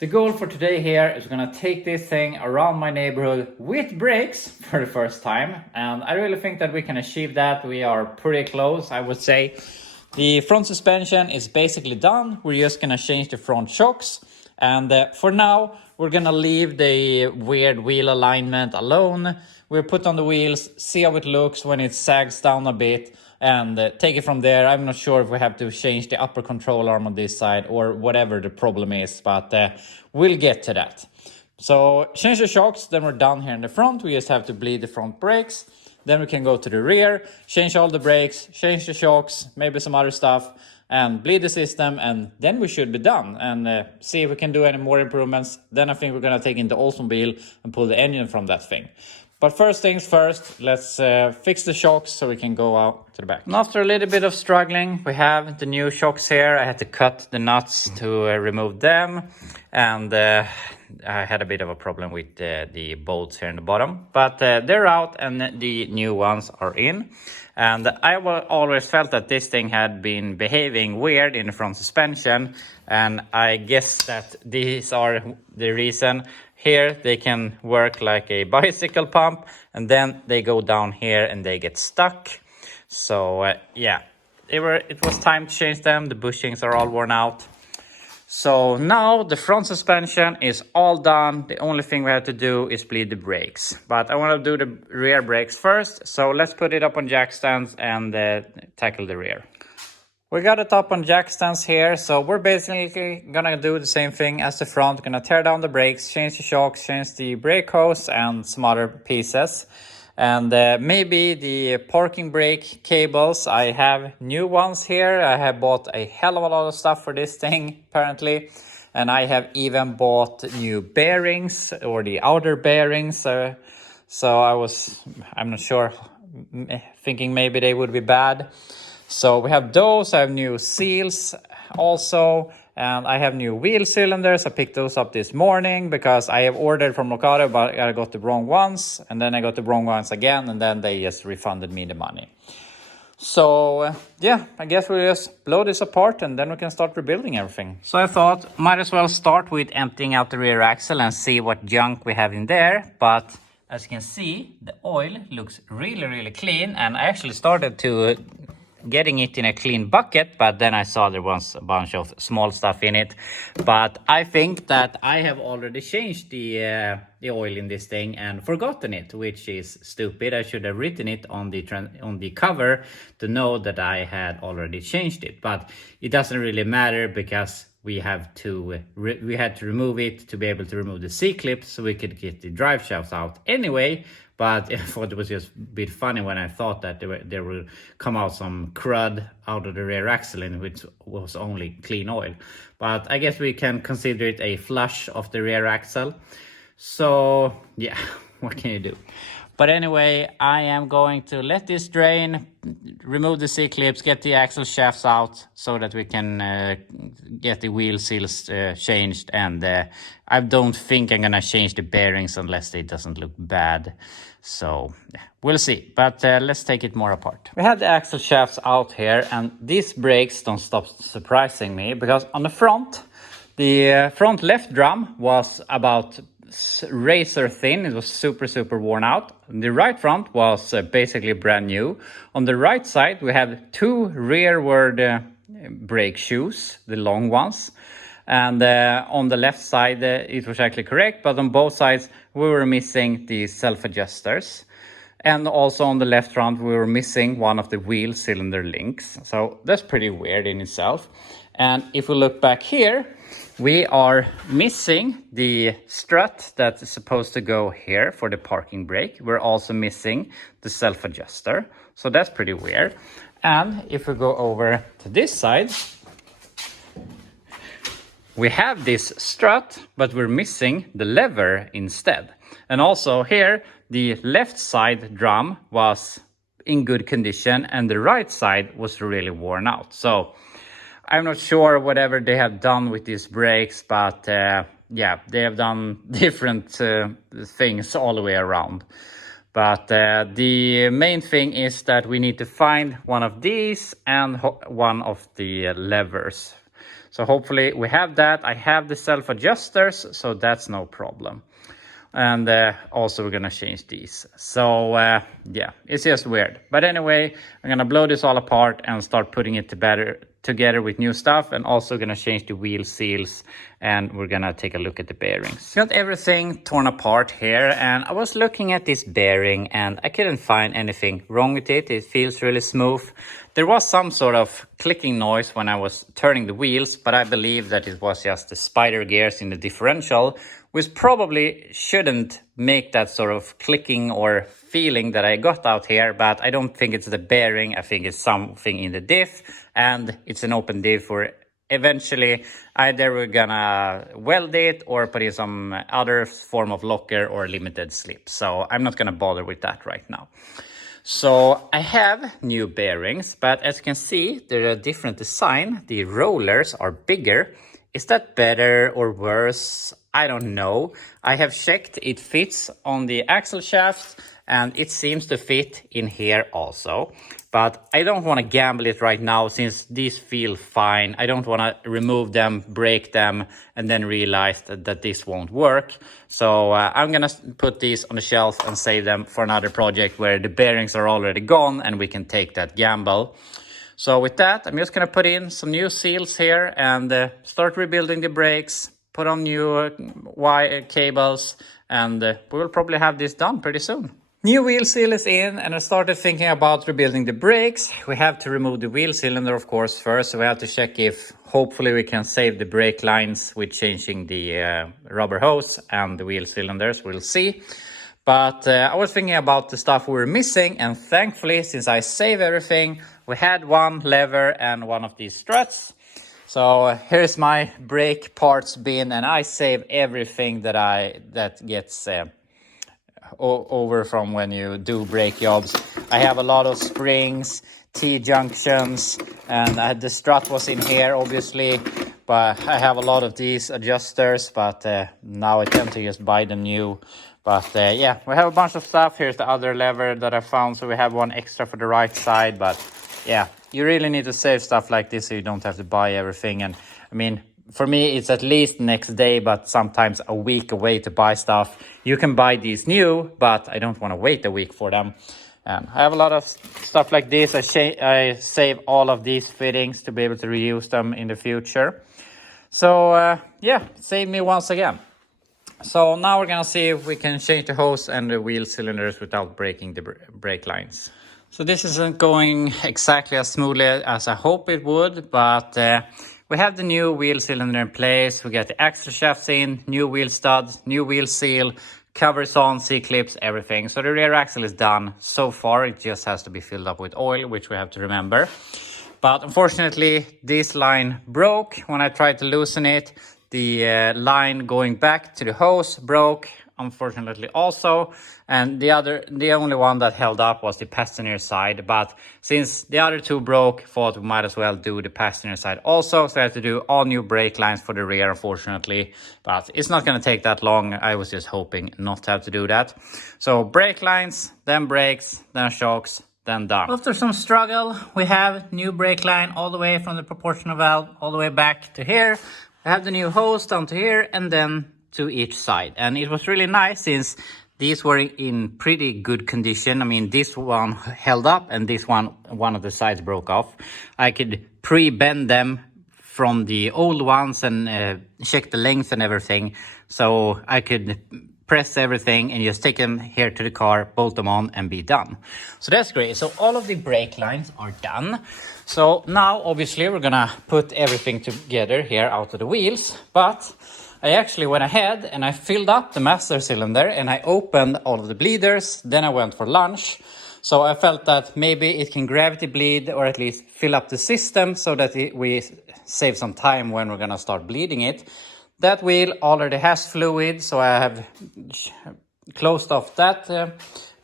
The goal for today here is gonna take this thing around my neighborhood with brakes for the first time. And I really think that we can achieve that. We are pretty close, I would say. The front suspension is basically done. We're just gonna change the front shocks. And for now, we're gonna leave the weird wheel alignment alone. We'll put on the wheels, see how it looks when it sags down a bit, and take it from there. I'm not sure if we have to change the upper control arm on this side or whatever the problem is, but we'll get to that. So change the shocks, then we're done here in the front. We just have to bleed the front brakes. Then we can go to the rear, change all the brakes, change the shocks, maybe some other stuff, and bleed the system, and then we should be done and see if we can do any more improvements. Then I think we're gonna take in the Oldsmobile and pull the engine from that thing. But first things first, let's fix the shocks so we can go out to the back. And after a little bit of struggling, we have the new shocks here. I had to cut the nuts to remove them, and I had a bit of a problem with the bolts here in the bottom. But they're out and the new ones are in. And I always felt that this thing had been behaving weird in the front suspension, and I guess that these are the reason. Here they can work like a bicycle pump, and then they go down here and they get stuck. So yeah, it was time to change them. The bushings are all worn out. So now the front suspension is all done. The only thing we have to do is bleed the brakes. But I want to do the rear brakes first. So let's put it up on jack stands and tackle the rear. We got it up on jack stands here. So we're basically gonna do the same thing as the front. Gonna tear down the brakes, change the shocks, change the brake hose and some other pieces. And maybe the parking brake cables. I have new ones here. I have bought a hell of a lot of stuff for this thing apparently, and I have even bought new bearings, or the outer bearings. So I'm not sure, thinking maybe they would be bad. So we have those. I have new seals also, and I have new wheel cylinders. I picked those up this morning because I have ordered from Mercado, but I got the wrong ones, and then I got the wrong ones again, and then they just refunded me the money. So yeah, I guess we just blow this apart and then we can start rebuilding everything. So I thought might as well start with emptying out the rear axle and see what junk we have in there. But as you can see, the oil looks really clean, and I actually started to getting it in a clean bucket, but then I saw there was a bunch of small stuff in it. But I think that I have already changed the oil in this thing and forgotten it, which is stupid. I should have written it on the cover to know that I had already changed it, but it doesn't really matter because we had to remove it to be able to remove the C-clips so we could get the drive shafts out anyway. But I thought it was just a bit funny when I thought that there would come out some crud out of the rear axle, in which was only clean oil. But I guess we can consider it a flush of the rear axle. So yeah, what can you do? But anyway, I am going to let this drain, remove the C-clips, get the axle shafts out so that we can get the wheel seals changed. And I don't think I'm gonna change the bearings unless it doesn't look bad. So we'll see, but let's take it more apart. We have the axle shafts out here, and these brakes don't stop surprising me, because on the front, the front left drum was about razor thin. It was super worn out. The right front was basically brand new. On the right side we have two rearward brake shoes, the long ones, and on the left side it was actually correct, but on both sides we were missing the self adjusters, and also on the left front we were missing one of the wheel cylinder links. So that's pretty weird in itself. And if we look back here, we are missing the strut that's supposed to go here for the parking brake. We're also missing the self-adjuster. So that's pretty weird. And if we go over to this side, we have this strut, but we're missing the lever instead. And also here, the left side drum was in good condition and the right side was really worn out. So I'm not sure whatever they have done with these brakes, but yeah, they have done different things all the way around. But the main thing is that we need to find one of these and one of the levers. So hopefully we have that. I have the self adjusters, so that's no problem. And also we're gonna change these. So yeah, it's just weird. But anyway, I'm gonna blow this all apart and start putting it together with new stuff, and also gonna change the wheel seals, and we're gonna take a look at the bearings. Got everything torn apart here, and I was looking at this bearing and I couldn't find anything wrong with it. It feels really smooth. There was some sort of clicking noise when I was turning the wheels, but I believe that it was just the spider gears in the differential, which probably shouldn't make that sort of clicking or feeling that I got out here, but I don't think it's the bearing. I think it's something in the diff, and it's an open diff where eventually either we're gonna weld it or put in some other form of locker or limited slip. So I'm not gonna bother with that right now. So I have new bearings, but as you can see, they're a different design. The rollers are bigger. Is that better or worse? I don't know. I have checked, it fits on the axle shaft and it seems to fit in here also. But I don't want to gamble it right now since these feel fine. I don't want to remove them, break them, and then realize that this won't work. So I'm going to put these on the shelf and save them for another project where the bearings are already gone and we can take that gamble. So with that, I'm just going to put in some new seals here and start rebuilding the brakes, put on new wire cables, and we will probably have this done pretty soon. New wheel seal is in, and I started thinking about rebuilding the brakes. We have to remove the wheel cylinder, of course, first. So we have to check if hopefully we can save the brake lines with changing the rubber hose and the wheel cylinders. We'll see. But I was thinking about the stuff we were missing, and thankfully, since I saved everything, we had one lever and one of these struts. So here's my brake parts bin, and I save everything that gets over from when you do brake jobs. I have a lot of springs, T-junctions, and the strut was in here obviously, but I have a lot of these adjusters, but now I tend to just buy them new. But yeah, we have a bunch of stuff. Here's the other lever that I found, so we have one extra for the right side. But yeah, you really need to save stuff like this so you don't have to buy everything. And I mean, for me, it's at least next day, but sometimes a week away to buy stuff. You can buy these new, but I don't want to wait a week for them. And I have a lot of stuff like this. I save all of these fittings to be able to reuse them in the future. So yeah, save me once again. So now we're gonna see if we can change the hose and the wheel cylinders without breaking the brake lines. So this isn't going exactly as smoothly as I hope it would, but we have the new wheel cylinder in place. We got the axle shafts in, new wheel studs, new wheel seal, covers on, C-clips, everything. So the rear axle is done so far. It just has to be filled up with oil, which we have to remember. But unfortunately, this line broke when I tried to loosen it. The line going back to the hose broke, unfortunately also. And the only one that held up was the passenger side. But since the other two broke, thought we might as well do the passenger side also. So I had to do all new brake lines for the rear, unfortunately. But it's not going to take that long. I was just hoping not to have to do that. So brake lines, then brakes, then shocks, then done. After some struggle, we have new brake line all the way from the proportional valve all the way back to here. I have the new hose down to here and then to each side. And it was really nice since these were in pretty good condition. I mean, this one held up and this one of the sides broke off. I could pre-bend them from the old ones and check the length and everything. So I could press everything and just take them here to the car, bolt them on and be done. So that's great. So all of the brake lines are done. So now obviously we're gonna put everything together here out of the wheels, but I actually went ahead and I filled up the master cylinder and I opened all of the bleeders. Then I went for lunch. So I felt that maybe it can gravity bleed or at least fill up the system so that we save some time when we're gonna start bleeding it. That wheel already has fluid, so I have closed off that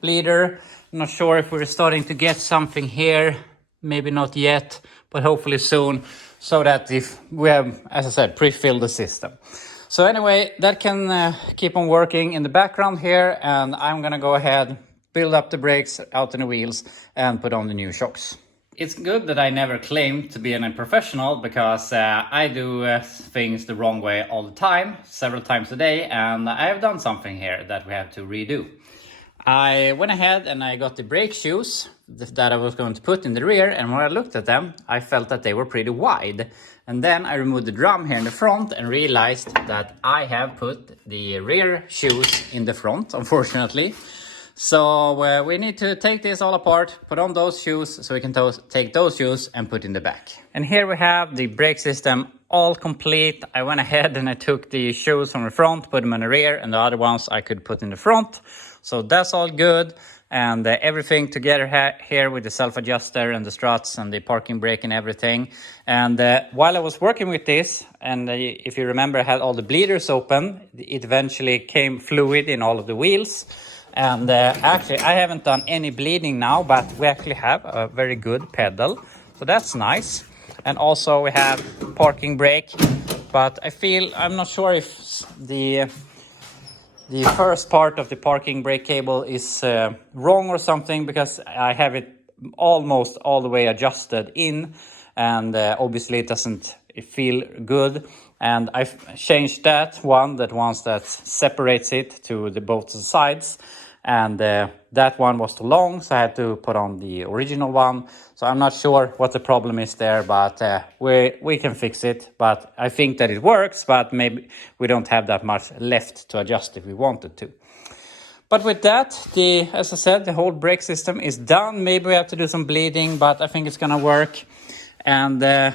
bleeder. I'm not sure if we're starting to get something here. Maybe not yet, but hopefully soon, so that if we have, as I said, pre-filled the system. So anyway, that can keep on working in the background here, and I'm gonna go ahead, build up the brakes out in the wheels, and put on the new shocks. It's good that I never claimed to be a professional, because I do things the wrong way all the time, several times a day, and I have done something here that we have to redo. I went ahead and I got the brake shoes that I was going to put in the rear, and when I looked at them, I felt that they were pretty wide. And then I removed the drum here in the front and realized that I have put the rear shoes in the front, unfortunately. So we need to take this all apart, put on those shoes, so we can take those shoes and put in the back. And here we have the brake system all complete. I went ahead and I took the shoes from the front, put them in the rear, and the other ones I could put in the front. So that's all good. And everything together here with the self-adjuster and the struts and the parking brake and everything. And while I was working with this, and if you remember, I had all the bleeders open, it eventually came fluid in all of the wheels. And actually, I haven't done any bleeding now, but we actually have a very good pedal. So that's nice. And also we have parking brake. But I'm not sure if the first part of the parking brake cable is wrong or something, because I have it almost all the way adjusted in. And obviously it doesn't feel good. And I've changed that one that separates it to both sides. And that one was too long, so I had to put on the original one. So I'm not sure what the problem is there, but we can fix it. But I think that it works, but maybe we don't have that much left to adjust if we wanted to. But with that, as I said, the whole brake system is done. Maybe we have to do some bleeding, but I think it's gonna work. And I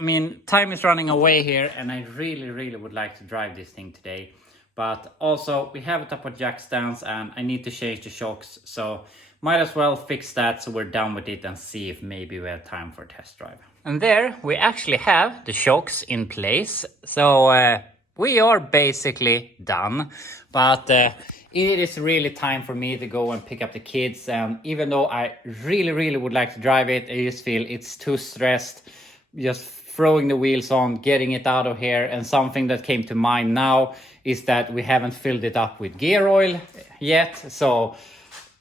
mean, time is running away here, and I really, really would like to drive this thing today. But also, we have it up on jack stands, and I need to change the shocks. So might as well fix that so we're done with it and see if maybe we have time for a test drive. And there we actually have the shocks in place. So we are basically done. But it is really time for me to go and pick up the kids. And even though I really, really would like to drive it, I just feel it's too stressed. Just throwing the wheels on, getting it out of here. And something that came to mind now is that we haven't filled it up with gear oil yet. So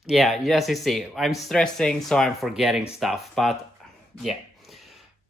yeah, as you see, I'm stressing, so I'm forgetting stuff. But yeah,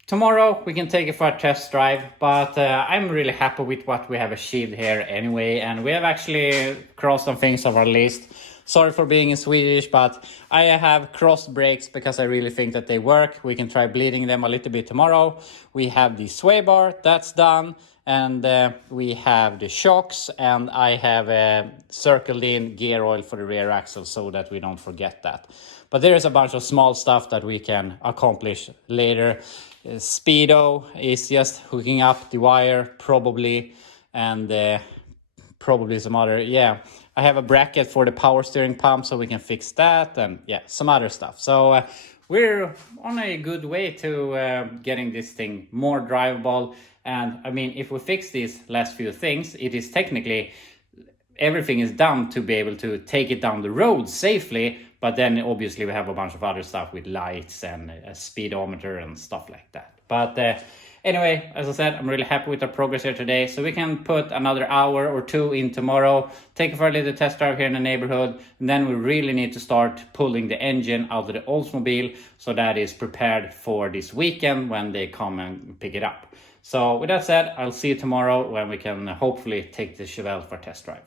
tomorrow we can take it for a test drive. But I'm really happy with what we have achieved here anyway. And we have actually crossed some things off our list. Sorry for being in Swedish, but I have crossed brakes because I really think that they work. We can try bleeding them a little bit tomorrow. We have the sway bar, that's done. And we have the shocks, and I have circled in gear oil for the rear axle so that we don't forget that. But there is a bunch of small stuff that we can accomplish later. Speedo is just hooking up the wire, probably, and probably some other, yeah. I have a bracket for the power steering pump, so we can fix that, and yeah, some other stuff. So we're on a good way to getting this thing more drivable. And I mean, if we fix these last few things, it is technically, everything is done to be able to take it down the road safely. But then obviously we have a bunch of other stuff with lights and a speedometer and stuff like that. But anyway, as I said, I'm really happy with our progress here today. So we can put another hour or two in tomorrow, take it for a little test drive here in the neighborhood. And then we really need to start pulling the engine out of the Oldsmobile, so that is prepared for this weekend when they come and pick it up. So with that said, I'll see you tomorrow when we can hopefully take the Chevelle for a test drive.